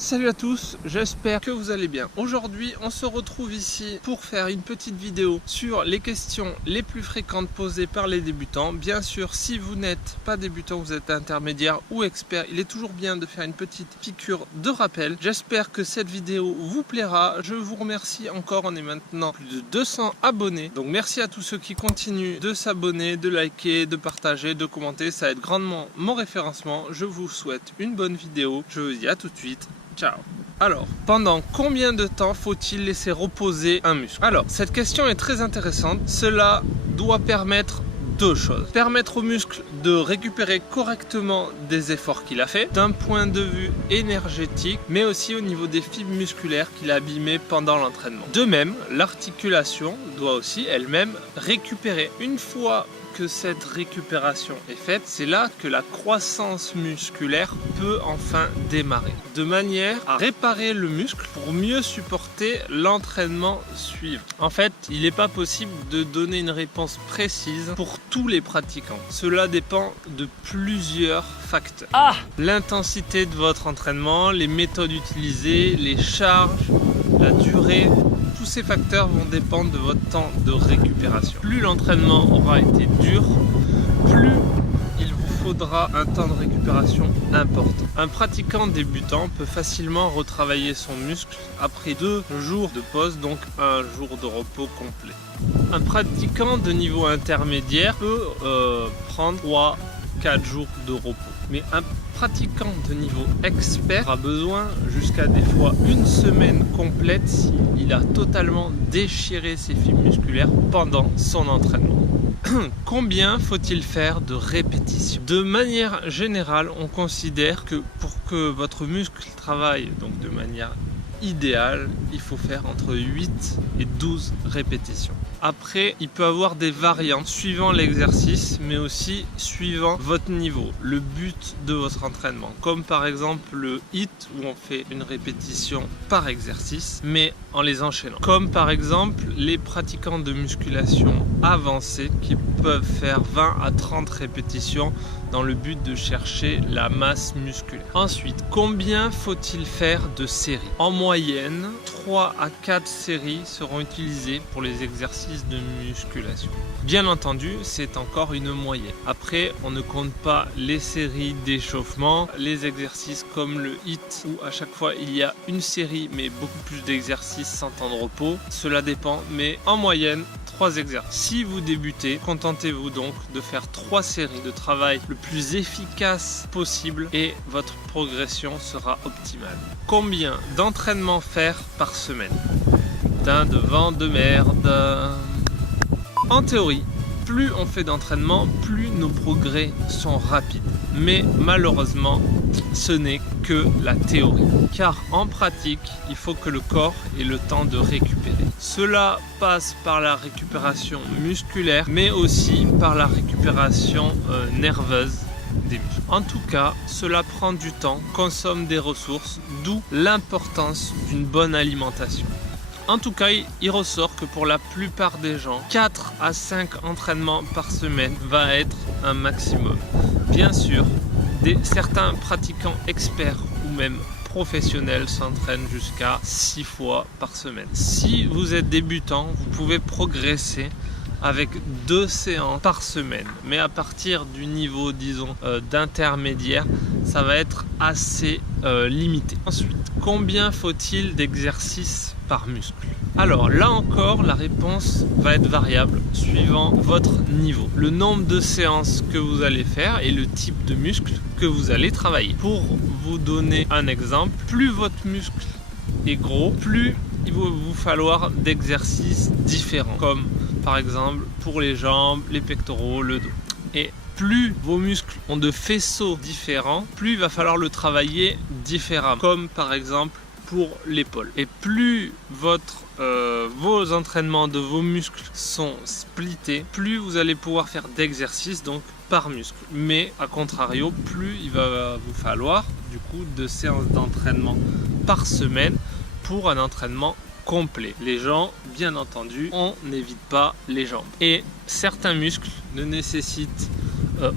Salut à tous, j'espère que vous allez bien. Aujourd'hui, on se retrouve ici pour faire une petite vidéo sur les questions les plus fréquentes posées par les débutants. Bien sûr, si vous n'êtes pas débutant, vous êtes intermédiaire ou expert, il est toujours bien de faire une petite piqûre de rappel. J'espère que cette vidéo vous plaira. Je vous remercie encore, on est maintenant plus de 200 abonnés. Donc merci à tous ceux qui continuent de s'abonner, de liker, de partager, de commenter. Ça aide grandement mon référencement. Je vous souhaite une bonne vidéo. Je vous dis à tout de suite. Ciao. Alors, pendant combien de temps faut-il laisser reposer un muscle? Alors, cette question est très intéressante. Cela doit permettre deux choses. Permettre au muscle de récupérer correctement des efforts qu'il a fait, d'un point de vue énergétique, mais aussi au niveau des fibres musculaires qu'il a abîmées pendant l'entraînement. De même, l'articulation doit aussi elle-même récupérer. Une fois que cette récupération est faite, c'est là que la croissance musculaire peut enfin démarrer, de manière à réparer le muscle pour mieux supporter l'entraînement suivant. En fait, il n'est pas possible de donner une réponse précise pour tous les pratiquants. Cela dépend de plusieurs facteurs. L'intensité de votre entraînement, les méthodes utilisées, les charges, la durée. Tous ces facteurs vont dépendre de votre temps de récupération. Plus l'entraînement aura été dur, plus il vous faudra un temps de récupération important. Un pratiquant débutant peut facilement retravailler son muscle après 2 jours de pause, donc un jour de repos complet. Un pratiquant de niveau intermédiaire peut prendre 3-4 jours de repos. Mais un pratiquant de niveau expert a besoin jusqu'à des fois une semaine complète s'il a totalement déchiré ses fibres musculaires pendant son entraînement. Combien faut-il faire de répétitions? De manière générale, on considère que pour que votre muscle travaille donc de manière idéale, il faut faire entre 8 et 12 répétitions. Après, il peut avoir des variantes suivant l'exercice, mais aussi suivant votre niveau, le but de votre entraînement. Comme par exemple le HIIT, où on fait une répétition par exercice, mais en les enchaînant. Comme par exemple les pratiquants de musculation avancée qui peuvent faire 20 à 30 répétitions dans le but de chercher la masse musculaire. Ensuite, combien faut-il faire de séries? En moyenne, 3 à 4 séries seront utilisées pour les exercices de musculation. Bien entendu, c'est encore une moyenne. Après, on ne compte pas les séries d'échauffement, les exercices comme le HIIT où à chaque fois il y a une série mais beaucoup plus d'exercices sans temps de repos. Cela dépend, mais en moyenne, 3 exercices. Si vous débutez, contentez-vous donc de faire 3 séries de travail le plus efficace possible et votre progression sera optimale. Combien d'entraînements faire par semaine? Putain de vent de merde. En théorie, plus on fait d'entraînement, plus nos progrès sont rapides. Mais malheureusement, ce n'est que la théorie. Car en pratique, il faut que le corps ait le temps de récupérer. Cela passe par la récupération musculaire, mais aussi par la récupération nerveuse des muscles. En tout cas, cela prend du temps, consomme des ressources, d'où l'importance d'une bonne alimentation. En tout cas, il ressort que pour la plupart des gens, 4 à 5 entraînements par semaine va être un maximum. Bien sûr, certains pratiquants experts ou même professionnels s'entraînent jusqu'à 6 fois par semaine. Si vous êtes débutant, vous pouvez progresser avec 2 séances par semaine. Mais à partir du niveau, disons, d'intermédiaire, ça va être assez limité. Ensuite, combien faut-il d'exercices par muscle? Alors là encore, la réponse va être variable suivant votre niveau, le nombre de séances que vous allez faire et le type de muscle que vous allez travailler. Pour vous donner un exemple, plus votre muscle est gros, plus il va vous falloir d'exercices différents, comme par exemple pour les jambes, les pectoraux, le dos. Et plus vos muscles ont de faisceaux différents, plus il va falloir le travailler différemment, comme par exemple pour l'épaule. Et plus vos entraînements de vos muscles sont splittés, plus vous allez pouvoir faire d'exercices donc par muscle. Mais à contrario, plus il va vous falloir du coup de séances d'entraînement par semaine pour un entraînement complet. Les gens, bien entendu, on n'évite pas les jambes. Et certains muscles ne nécessitent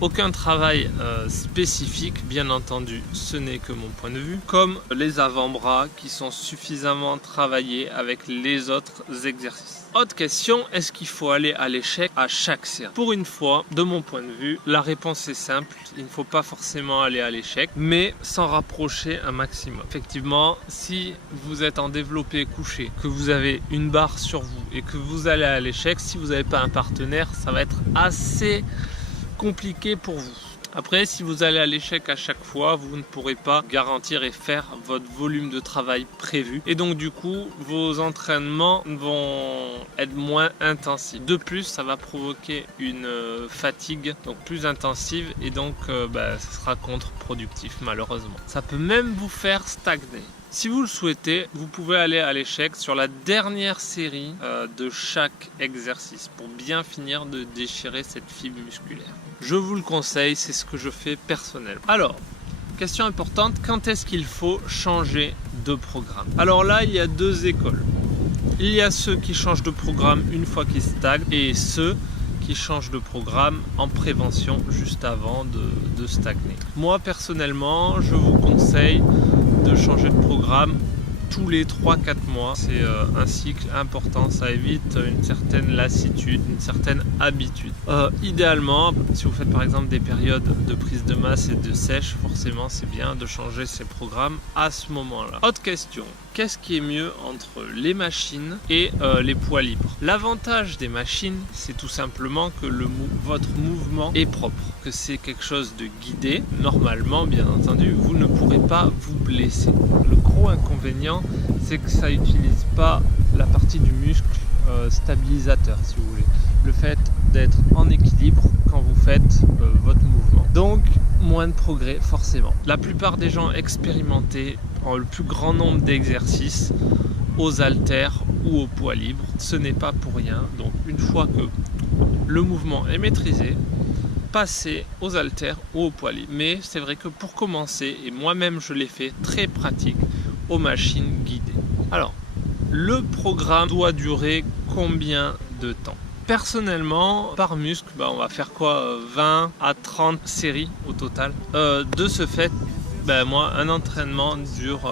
aucun travail spécifique, bien entendu, ce n'est que mon point de vue, comme les avant-bras qui sont suffisamment travaillés avec les autres exercices. Autre question, est-ce qu'il faut aller à l'échec à chaque série? Pour une fois, de mon point de vue, la réponse est simple, il ne faut pas forcément aller à l'échec, mais s'en rapprocher un maximum. Effectivement, si vous êtes en développé couché, que vous avez une barre sur vous et que vous allez à l'échec, si vous n'avez pas un partenaire, ça va être assez compliqué pour vous. Après, si vous allez à l'échec à chaque fois, vous ne pourrez pas garantir et faire votre volume de travail prévu. Et donc du coup, vos entraînements vont être moins intensifs. De plus, ça va provoquer une fatigue donc plus intensive et donc ça sera contre-productif malheureusement. Ça peut même vous faire stagner. Si vous le souhaitez, vous pouvez aller à l'échec sur la dernière série de chaque exercice pour bien finir de déchirer cette fibre musculaire. Je vous le conseille, c'est ce que je fais personnellement. Alors, question importante, quand est-ce qu'il faut changer de programme? Alors là, il y a deux écoles. Il y a ceux qui changent de programme une fois qu'ils stagnent et ceux qui changent de programme en prévention juste avant de stagner. Moi, personnellement, je vous conseille de changer de programme tous les 3-4 mois. C'est un cycle important, ça évite une certaine lassitude, une certaine habitude. Idéalement, si vous faites par exemple des périodes de prise de masse et de sèche, forcément c'est bien de changer ces programmes à ce moment-là. Autre question, qu'est-ce qui est mieux entre les machines et les poids libres? L'avantage des machines, c'est tout simplement que votre mouvement est propre, que c'est quelque chose de guidé. Normalement, bien entendu, vous ne pourrez pas vous blesser. Le gros inconvénient, c'est que ça n'utilise pas la partie du muscle stabilisateur, si vous voulez. Le fait d'être en équilibre quand vous faites votre mouvement. Donc, moins de progrès forcément. La plupart des gens expérimentés ont le plus grand nombre d'exercices aux haltères ou au poids libre. Ce n'est pas pour rien. Donc, une fois que le mouvement est maîtrisé, passer aux haltères ou au poids libre. Mais c'est vrai que pour commencer, et moi-même je l'ai fait très pratique, aux machines guidées. Alors, le programme doit durer combien de temps? Personnellement, par muscle, on va faire quoi? 20 à 30 séries au total. De ce fait, moi, un entraînement dure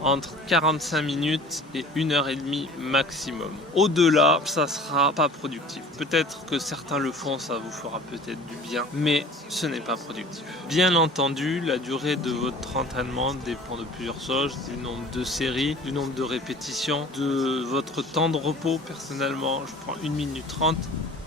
entre 45 minutes et 1h30 maximum. Au-delà, ça sera pas productif. Peut-être que certains le font, ça vous fera peut-être du bien, mais ce n'est pas productif. Bien entendu, la durée de votre entraînement dépend de plusieurs choses, du nombre de séries, du nombre de répétitions, de votre temps de repos. Personnellement, je prends 1 minute 30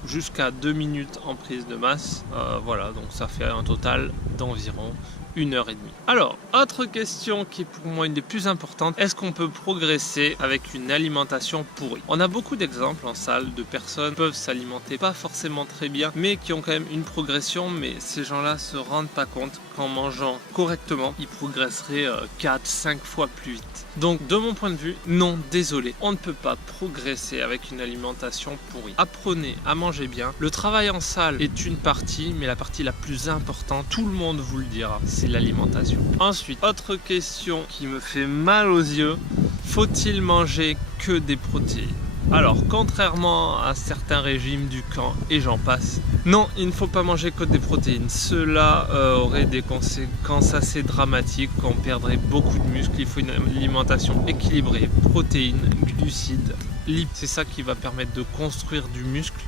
jusqu'à 2 minutes en prise de masse. Voilà, donc ça fait un total d'environ 1h30. Alors, autre question qui est pour moi une des plus importantes, est-ce qu'on peut progresser avec une alimentation pourrie? On a beaucoup d'exemples en salle de personnes qui peuvent s'alimenter pas forcément très bien, mais qui ont quand même une progression, mais ces gens-là se rendent pas compte qu'en mangeant correctement, ils progresseraient 4-5 fois plus vite. Donc, de mon point de vue, non, désolé, on ne peut pas progresser avec une alimentation pourrie. Apprenez à manger bien. Le travail en salle est une partie, mais la partie la plus importante, tout le monde vous le dira, c'est l'alimentation. Ensuite, autre question qui me fait mal aux yeux, faut-il manger que des protéines? Alors, contrairement à certains régimes du camp et j'en passe, non, il ne faut pas manger que des protéines. Cela aurait des conséquences assez dramatiques, on perdrait beaucoup de muscles. Il faut une alimentation équilibrée, protéines, glucides, lipides. C'est ça qui va permettre de construire du muscle.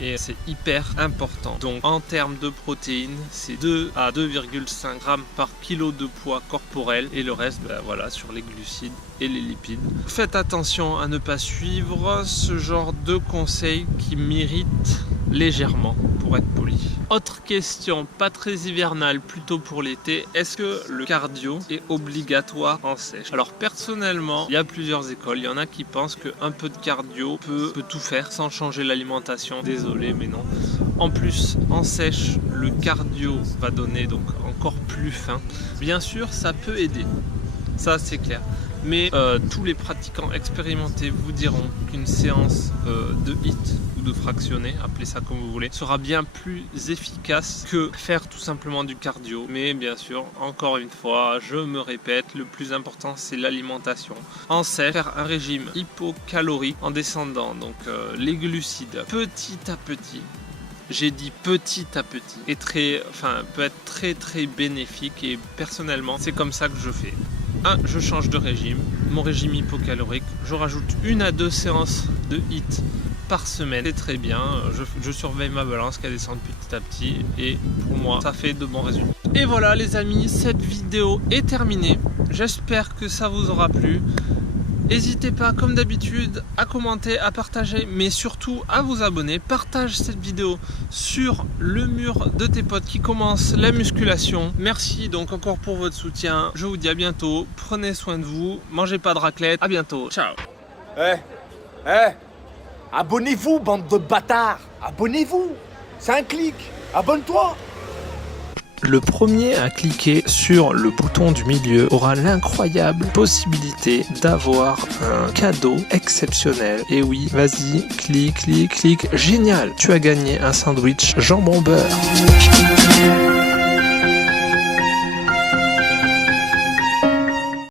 Et c'est hyper important. Donc en termes de protéines, c'est 2 à 2,5 grammes par kilo de poids corporel et le reste sur les glucides et les lipides. Faites attention à ne pas suivre ce genre de conseils qui m'irritent légèrement, pour être poli. Autre question, pas très hivernale, plutôt pour l'été, est-ce que le cardio est obligatoire en sèche? Alors personnellement, il y a plusieurs écoles, il y en a qui pensent qu'un peu de cardio peut tout faire sans changer l'alimentation. Désolé, mais non. En plus, en sèche, le cardio va donner donc encore plus faim. Bien sûr, ça peut aider, ça c'est clair. Mais tous les pratiquants expérimentés vous diront qu'une séance de HIIT ou de fractionné, appelez ça comme vous voulez, sera bien plus efficace que faire tout simplement du cardio. Mais bien sûr, encore une fois, je me répète, le plus important c'est l'alimentation. En sèche, faire un régime hypocalorique en descendant donc les glucides petit à petit. j'ai dit petit à petit et peut être très bénéfique, et personnellement c'est comme ça que je fais. Je change de régime, mon régime hypocalorique, je rajoute 1 à 2 séances de HIIT par semaine, c'est très bien, je surveille ma balance qu'elle descend petit à petit, et pour moi ça fait de bons résultats. Et voilà les amis, cette vidéo est terminée, j'espère que ça vous aura plu. N'hésitez pas comme d'habitude à commenter, à partager, mais surtout à vous abonner. Partage cette vidéo sur le mur de tes potes qui commencent la musculation. Merci donc encore pour votre soutien, je vous dis à bientôt, prenez soin de vous, mangez pas de raclette, à bientôt, ciao. Abonnez-vous, bande de bâtards. Abonnez-vous. C'est un clic. Abonne-toi. Le premier à cliquer sur le bouton du milieu aura l'incroyable possibilité d'avoir un cadeau exceptionnel. Et oui, vas-y, clique, génial. Tu as gagné un sandwich jambon beurre.